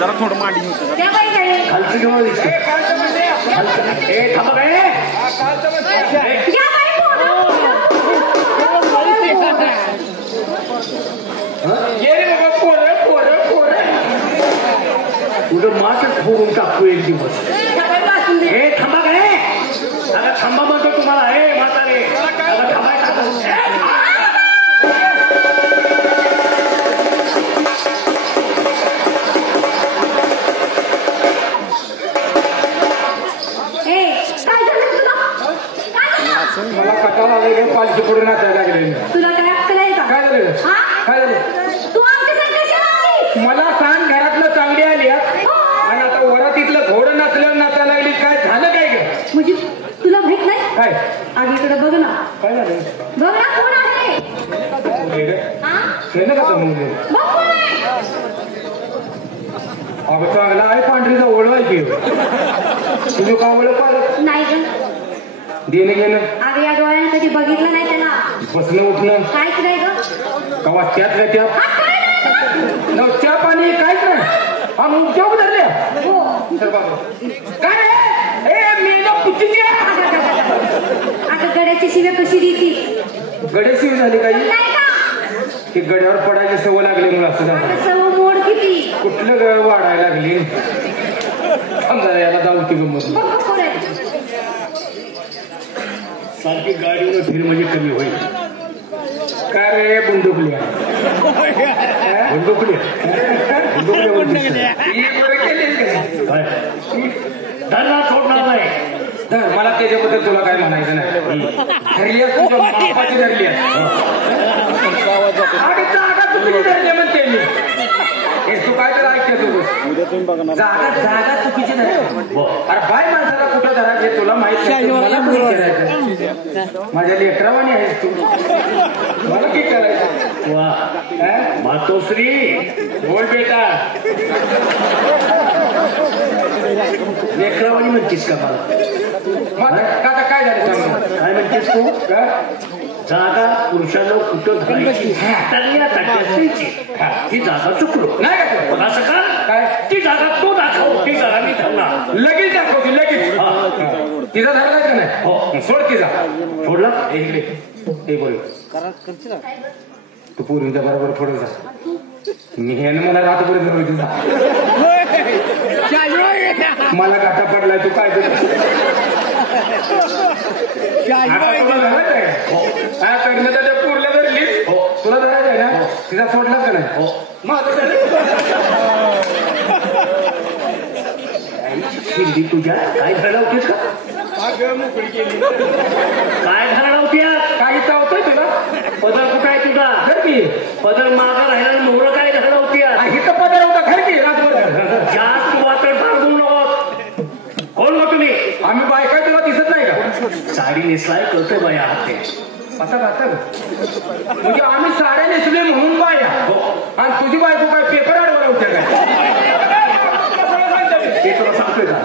जरा थोडं मांडी उद्या मात्र फोडून टाकू एक दिवस. हे थांबा काय आता थांबा म्हणतो तुम्हाला. हे म्हातारे थांबा मला कटाला आले पालखी पुढे नाचायला लागले. तुला काय अक्कल आहे का? काय झालं काय झालं तू आमच्यासारखं मला सांग. घरातलं चांगली आली आणि आता वरातीतलं घोडं नाचल्यावर नाचायला लागली. काय झालं काय ग? म्हणजे तुला माहित नाही काय आगीकडे बघ ना. काय झालं बघ ना कोण आहे. का समजले बघ कोण आहे. अगं चांगला आहे पांढरीचा ओळवाय की तुझं का ओळख पाहिलं नाही ग. देणं घेणं अरे या डोळ्याने कधी बघितलं नाही त्याला. बसणं उठणं काहीच नाही ग. कवा त्यात काय त्यात नवच्या पाणी काहीच नाही. हा मग उद्योग धरले काय आता गड्याची शिव्या कशी देती. गडेशिव झाली काही नाही का. ते गड्यावर पडायची सवय लागली म्हणून असं झालं. सर्व मोड किती कुठलं गड वाढायला लागली. समजा याला जाऊ ती गमत बघ कोण आहे. सारखी गाडीवर फिर म्हणजे कमी होईल. काय रे बुंडुकल्या धरला सोडणार नाही. मला त्याच्याबद्दल तुला काय म्हणायचं नाही. धरली तुझ्या मापाची धरली म्हणते मी. तू काय तर ऐकतो जागा जागा चुकीची नाही. अरे बाय माणसाला कुठं धरा घे तुला माहित नाही. माझ्या लेकरावानी आहेस तू. मला काय करायचं. वा मातोश्री बोल बेटा. लेकरावानी म्हणतीस का मला. का काय झालं काय म्हणतेस तू. जागा पुरुषाला कुठं धरायची ही जागा चुकलो नाही का. असं का काय ती जागा तो दाखव. ती जागा मी ठरणार लगेच दाखवते लगेच. तिचा धरला का नाही. हो सोड तिचा. सोडला इकडे ते बोल तू पूर्वीच्या बरोबर थोडं जा. मी हे मला रातपर्यंत मला गाठा पडलाय. तू काय पूरला धरली तुला धरायचं आहे ना. तिचा सोडलाच का नाही. शिंदी तुझ्या काय धरला होतीस का काय धरला होत्या काही चावतोय तुला पदर कुठं आहे तुझा घर की पदर मागा राहिला मोहर काय धरला होत्या इथं पदर होता घर की रातभर जास्त वाटत बाळगून नको कोण मग तुम्ही आम्ही बायका तुला दिसत नाही का साडी नेसलाय कळतोय बाया हात ते आता म्हणजे आम्ही साड्या नेसले म्हणून बाया आणि तुझी बायको काय पेपर आडवर होत्या काय ते तुला सांगतोय का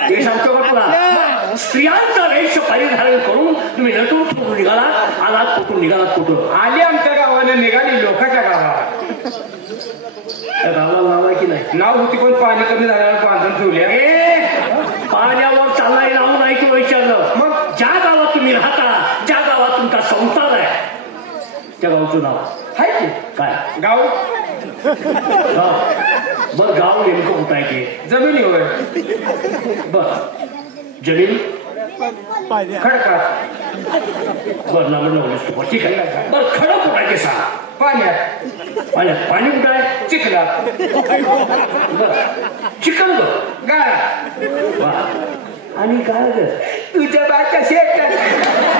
हे सांगतो का तुला स्त्रियांचा वेश परिधारण करून तुम्ही नटून फुटून निघालात आलात कुठून निघालात कुठून आली आमच्या गावाने निघाली लोकांच्या गावाला त्या गावाला नाव आहे की नाही नाव होती पण पाणी कमी झाल्यावर बांधून ठेवल्या पाण्यावर चालणारी नाव नाही किंवा विचारलं मग ज्या गावात तुम्ही राहता ज्या गावात तुमचा संसार आहे त्या गावचं नाव आहे की काय गाव गाव बर गाव नेमकं कुठं आहे ते जमिनी होय बर जमीन खडकात बर लांबड लावलीस तू ठीक आहे बर खडक कुठं आहे ते सांग पाण्यात पाण्यात पाणी कुठं आहे चिखलात बर चिकन बर गाळा वा आणि काय ग तुझ्या बाच्या शेतात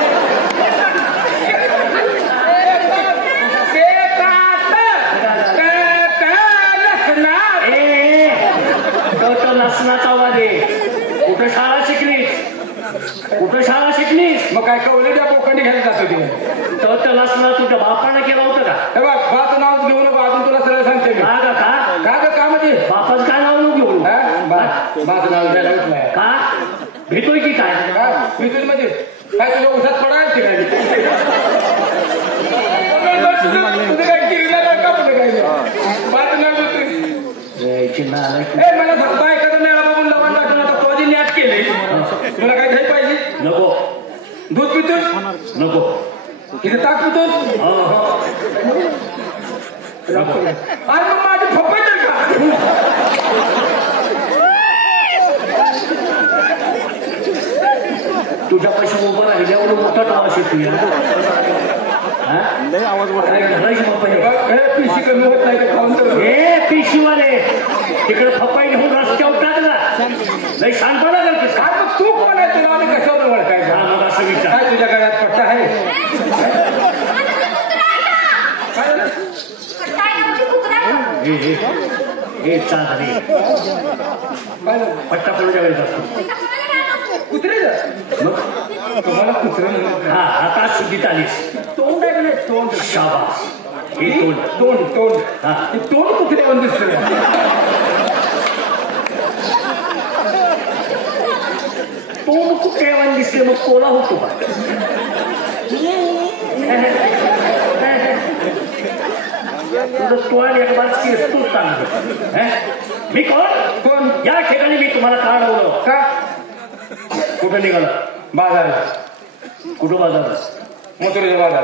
लसणाचा वादे कुठं शाळा शिकलीस कुठं शाळा शिकलीस मग काय कवलेल्या बोकंडी घ्यायला जात होती तर लसणा तुझ्या बापानं केलं होतं का हे बघ बाचं नाव घेऊ नको अजून तुला सरळ सांगते मी का का म्हणजे बापाचं काय नाव नको घेऊ बाचं नाव घ्यायला उठलाय का भेटोय की काय मी तुझी म्हणजे काय तुझ्या उसात पडायला ठिकाणी तुझं काय गिरणार का पुढे काय बाचं नाव मला फक्त एखादा मेळा बघून लवण टाकून आता तो जी नॅट केले तुला काय घ्यायला पाहिजे नको दूध पितोस नको इथे ताक पितोस अरे मग माझी फप्पा तर का तुझ्या पैसे उभं राहिल्यावर मोठा आवाज येतो घराची पप्पा पिशी कमी होत नाही का खाऊन हे पिशीवाले तिकडे पप्पाई घेऊन रस्त्यावर टाकला नाही शांतपणा करतेस का तू कोण आहे तुला आणि कशावर ओळखायचं मग असं विचार काय तुझ्या गळ्यात पट्टा आहे हे चालले पट्टा पडूच्या वेळेस असतो कुत्रे मग तुम्हाला कुत्र हा आता शुद्धीत आलीस तोंड आहे नाही तोंड शाबास हे तोंड तोंड तोंड हा ते तोंड कुत्र्यावर दिसतं तोंड कुठे दिसले मग कोला होतो का तुझं तोंड एक बार तूच सांगतो मी कोण या ठिकाणी मी तुम्हाला का लावलं का कुठं निघालं बाजार कुठं बाजार मथुरेच्या बाजार